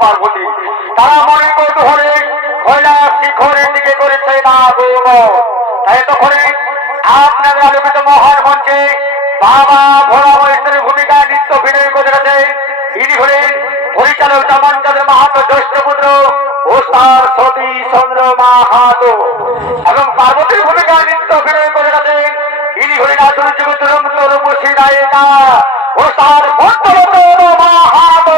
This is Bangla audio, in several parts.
পার্বতী তারা মনে কৌতূহলে কৈলাস শিখরের দিকে করেছে না তাই তখন আপনাদের আলোকিত মহান মঞ্চে বাবা ভোলা মহেশ্বরের ভূমিকায় নৃত্য অভিনয় করে রয়েছেন। ইনি হলেন পরিচালক দামনচন্দ্র মাহাতো জ্যেষ্ঠ পুত্র ওস্তাদ সতীশ চন্দ্র মাহাতো এবং পার্বতীর ভূমিকায় নৃত্য অভিনয় করে রয়েছেন। ইনি হলেন আধুনিক যুগের দুরন্ত রূপসী নায়িকা ওস্তাদ পদ্মলতা মাহাতো।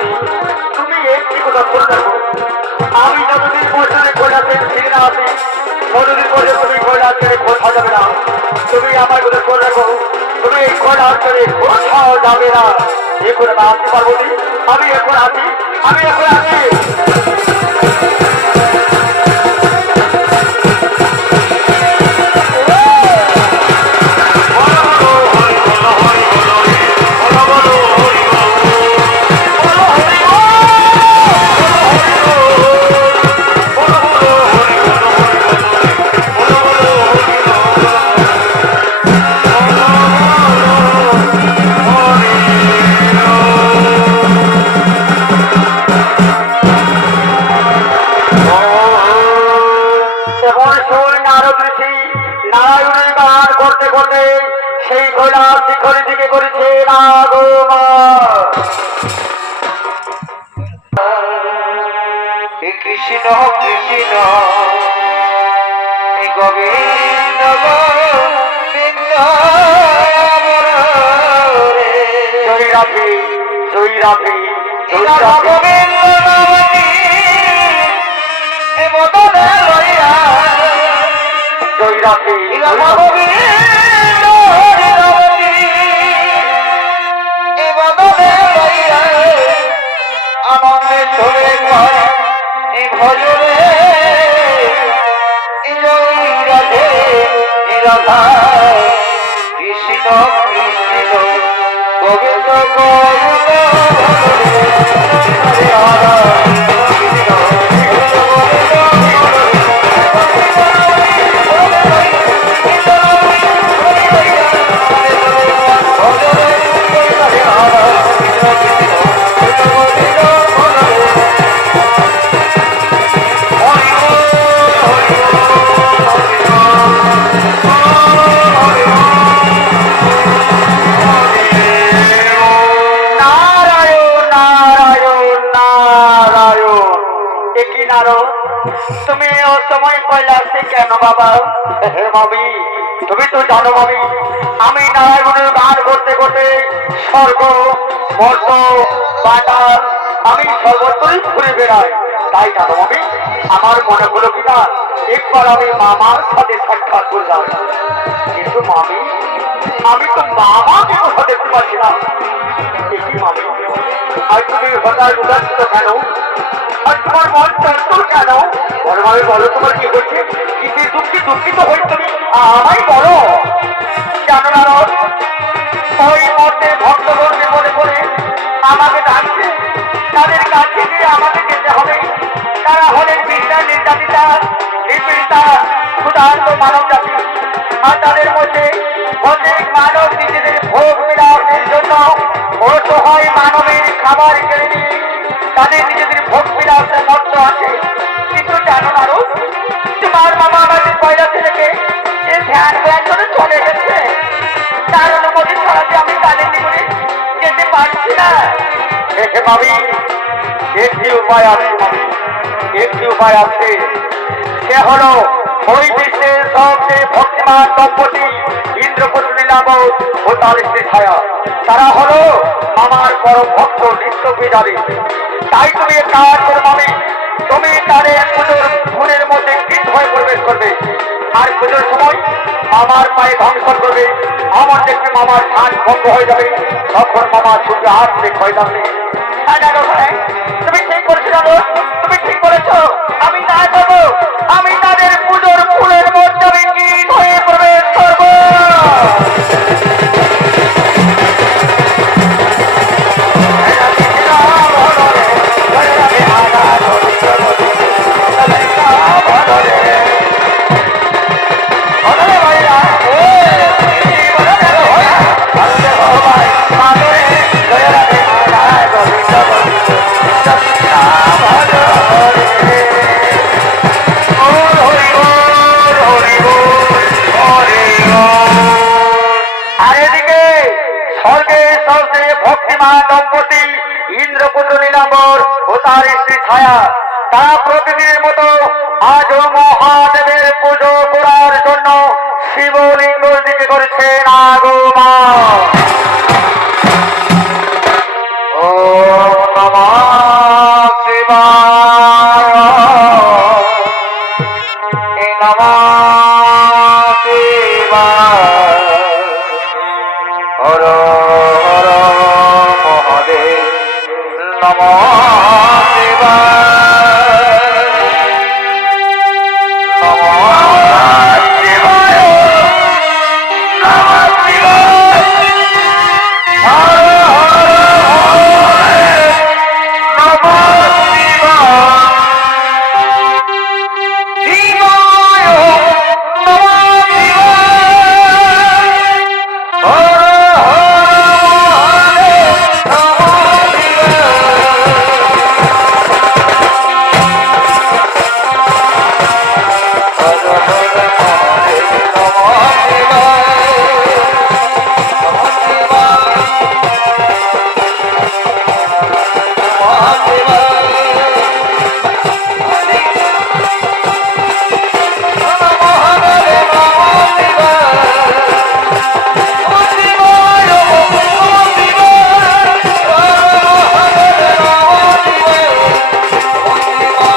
পার্বতী, তুমি একটি কথা বলে রাখো, আমি যতদিন পর্যন্ত কৈলাসের ফিরে না আসি ততদিন পর্যন্ত তুমি কৈলাস ছেড়ে কোথাও যাবে না। তুমি আমার কথা বলে রাখো, তুমি এই কৈলাস ছেড়ে কোথাও যাবে না। এখন আমি আসতে পার্বতী, আমি এখন আসি, আমি এখন আসি। নারায়ণের গান করতে করতে সেই কৈলাস শিখরের দিকে করেছে নাগমা। কৃষ্ণ কৃষ্ণ গোবিন্দ গোবিন্দ জয় রাধে জয় রাধে গোবিন্দ জয় রাধে আনন্দে চলে ভজরে রাধে রাধা কৃষ্ণ কৃষ্ণ গোবিন্দ গোবিন্দ তুমি অসময় কৈলাসে কেন বাবা? হে মামি, তুমি তো জানো মামি, আমি নারায়ণের গান করতে করতে স্বর্গ মর্ত পাতাল আমি সর্বত্রই ঘুরে বেড়াই। তাই জানো মামি, আমার মনে হলো কিনা একবার আমি মামার সাথে সাক্ষাৎ করলাম, কিন্তু মামি আমি তো মামাকে কোথাও দেখতে পাচ্ছি না। দেখি মামি, আর তুমি হঠাৎ উদাসিত কেন? আর তোমার মন চঞ্চল কেন? বলো ভাবে বলো, তোমার কি হচ্ছে? কিসে দুঃখিত হই তুমি আমায় বলো। জানো না ওই মধ্যে ভক্তগণকে মনে করে আমাকে ডাকছে, তাদের কাছে গিয়ে আমাকে যেতে হবে। তারা হলেন বিদ্যা নির্যাতিতা নিপীড়িতা ক্ষুধার্ত মানব জাতি। আর তাদের মধ্যে প্রত্যেক মানব নিজেদের ভোগ বিলাসের জন্য অসহায় মানবের খাবার কেড়ে নিয়ে তাদের নিজেদের ভোগ বিলাসে মত্ত আছে। কিন্তু জানো না তোমার মামা আমাদের কৈলাসে রেখে যে ধ্যান ব্যান করে চলে গেছে, তার অনুমতি ছাড়াতে আমি তাদের নিকটে যেতে পারছি না। ভাবি একটি উপায় আছে মামি, একটি উপায় আছে। সে হলো ওই বিশ্বের সবচেয়ে ভক্তিমান দম্পতি ইন্দ্রপুত্র নীলাম্বর ও তার স্ত্রী ছায়া। তারা হলো আমার পরম ভক্ত নিত্য পূজারী। তাই তুমি এক কাজ করো মামি, তুমি তাদের পুজোর ফুলের মধ্যে গীত হয়ে প্রবেশ করবে, আর পুজোর সময় মামার পায়ে ধ্বংসন করবে। আমার দেখবে মামার ধান ভঙ্গ হয়ে যাবে, তখন মামা ছুটে আসবে কৈলাসে। তুমি ঠিক করেছো জানো, তুমি ঠিক করেছো। আমি না করবো, আমি তাদের পুজোর ফুলের মধ্যে আমি গীত হয়ে প্রবেশ করবো। দম্পতি ইন্দ্রপুত্র নীলাম্বর ও তার স্ত্রী ছায়া, তারা প্রতিদিনের মতো আজও মহাদেবের পুজো করার জন্য শিবলিঙ্গের দিকে করেছেন আগমন। ও নমঃ নমঃ শিবায় নমঃ শিবায় নমঃ শিবায় হর হর নমঃ শিবায় শিবায় নমঃ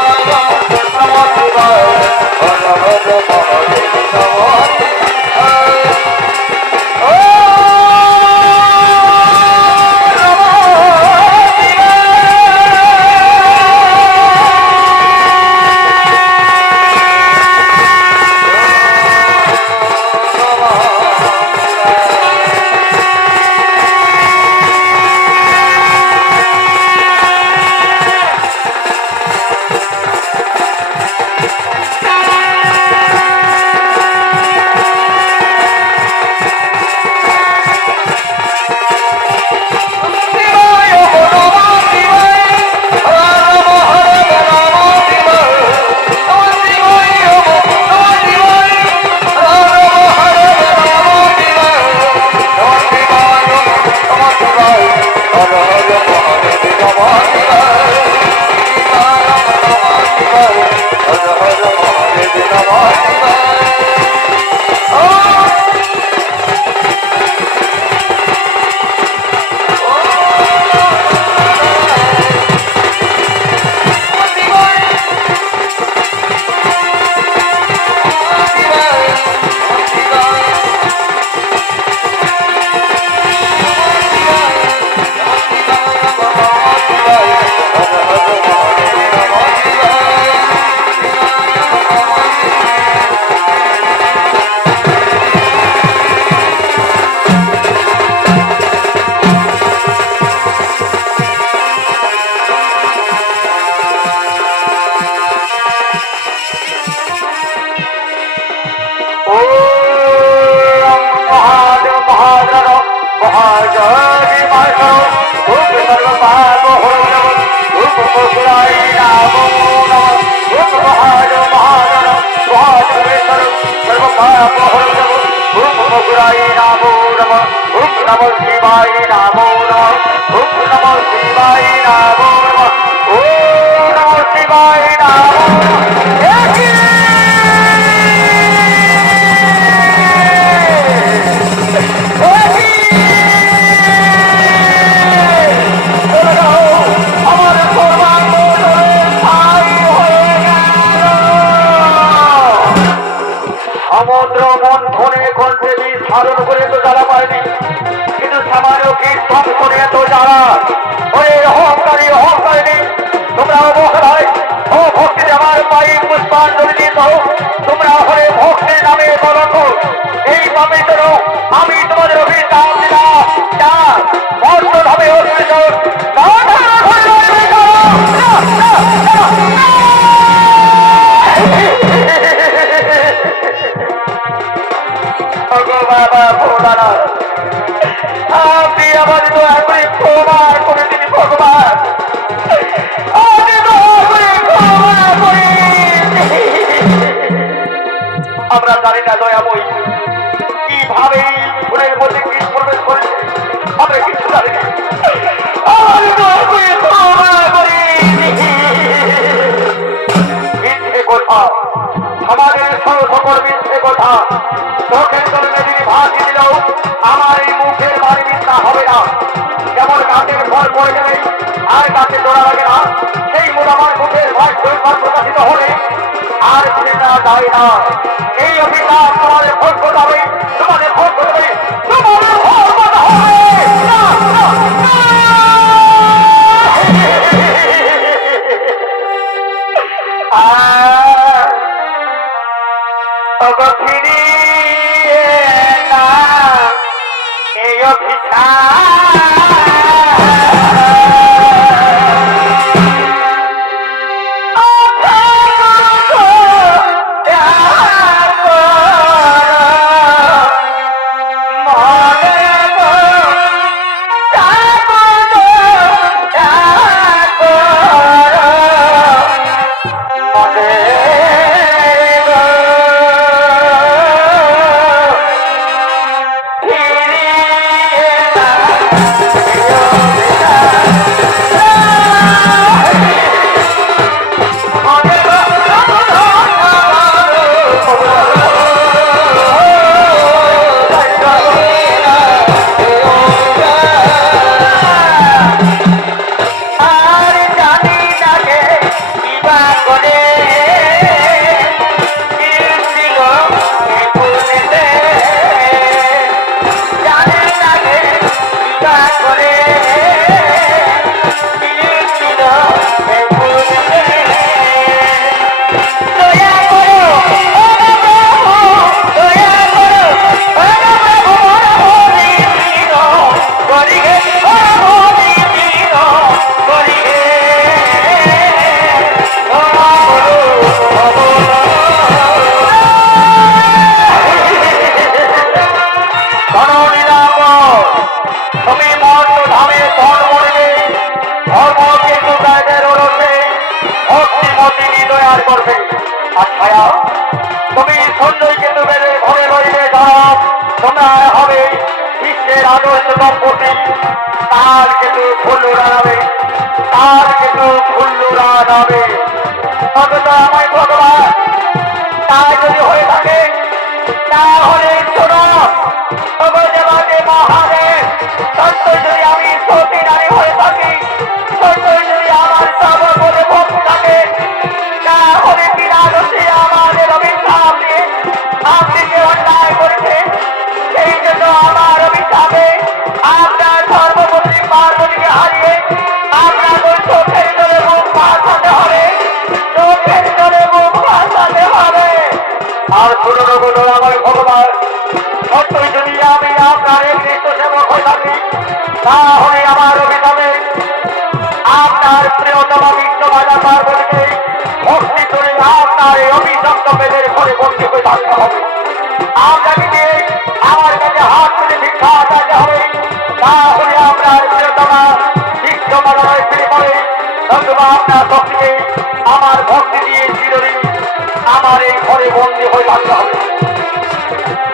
শিবায় হর সমুদ্র মন্থনে কণ্ঠে বীজ ধারণ করে তো জ্বালা পায়নি, কিন্তু সামান্য কীর্তন করে তো জ্বালা ওই অহংকারী অহংকারিণী তোমরা অবহেলায় ও ভক্তিতে আমার পায়ে পুষ্পাঞ্জলি দিত, তোমরা হলে ভক্তির নামে কলঙ্ক। এই পবিত্র আমি তোমাদের অভিশাপ দিলাম, যা মর্তভাবে অর্পিত বাবা ভোলানাথ, আপনি আমাদের দয়া করে ক্ষমা করে দিন ভগবান, আপনি দয়া করে ক্ষমা করে। আমরা জানি না দয়াময়ী কিভাবে ফুলের মধ্যে কীট প্রবেশ করেছে, আমরা কিছু জানি না, আপনি দয়া করে ক্ষমা করে। মিথ্যে কথা, আমাদের সকল মিথ্যে কথা চোখের জলে যদি ভাসি দিলেও আমার এই মুখের বাড়ি মিথ্যা হবে না। যেমন গাছের ফল পড়ে গেলে আর গাছে জোড়া লাগে না, সেই মুখ আমার মুখের ভয় শৈশব প্রকাশিত হলে আর সেটা যায় না। এই অভিশাপ তোমাদের ভোট করতে হবে, তোমাদের ভোট করতে হবে, তোমাদের ভোট করতে হবে। অত্যাচার করবে। আর ছায়া তুমি সন্ধ্যই কিন্তু বেড়ে ঘরে রইলে যাও, তোমরা হবে বিশ্বের আদর্শ দম্পতি। তার কিন্তু ফুল্লু দাঁড়াবে, তার কিন্তু ফুল্লু দাঁড়াবে। অথচ আমায় ভগবান তাই যদি হয়ে থাকে তাহলে শোনো দেবাদে মহাদেব, সত্যই যদি আমি সতী নারী হয়ে থাকি, সত্যই যদি আমার সর্বপদে ভক্তি থাকে, তাহলে বিরাজতে আমাদের অভিশাপ দিয়ে আপনি যে অন্যায় করেছেন সেই জন্য আমার অভিশাপে আপনার সর্বপত্নী পার্বতীকে হারিয়ে আপনাদের চোখের জলে মুখ ভাসাতে হবে, চোখের জলে মুখ ভাসাতে হবে। আর শুনুন আমার ভগবান, সত্যই যদি আমি আপনার নিত্য সেবক হয়ে থাকি, তাহলে আমার অভিশাপে আপনার প্রিয়তমা বিষ্ণুমাতা পার্বতীকে ভক্তি করে আপনার এই অভিশপ্ত বেদের ঘরে বন্দী হয়ে থাকতে হবে। আপনাকে দিয়ে আমার কাছে হাত তুলে ভিক্ষা চাইতে হবে, তাহলে আপনার প্রিয়তমা বিষ্ণুমাতা ফিরে পড়ে, নতুবা আপনার শক্তিকে আমার ভক্তি দিয়ে চিরদিন আমার এই ঘরে বন্দী হয়ে থাকতে হবে।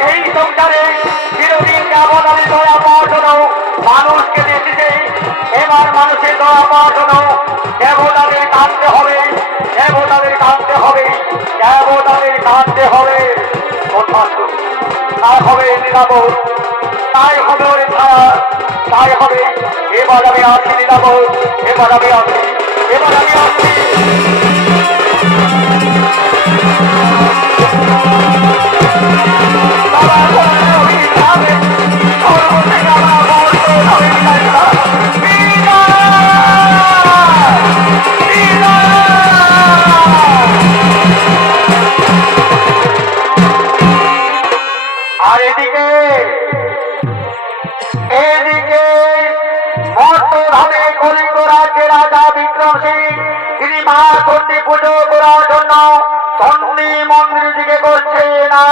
এই সংসারে চিরদিন কেবল আমি দয়া পাওয়ার জন্য মানুষকে দিয়েছি, এবার মানুষের দয়া পাওয়ার জন্য দেবতাদের কাঁদতে হবে, দেবতাদের কাঁদতে হবে, দেবতাদের কাঁদতে হবে। তাই হবে নিরাপদ, তাই হবে ওই ছায়া, তাই হবে। এবার আমি আসি নিরাপদ, এবার আমি আসি, এবার আমি আসি। আর এদিকে এদিকে মর্তভাবে কলিঙ্গ রাজ্যের রাজা বিক্রম সিং তিনি মা চণ্ডী পুজো করার জন্য চণ্ডী মন্দির দিকে করছে না।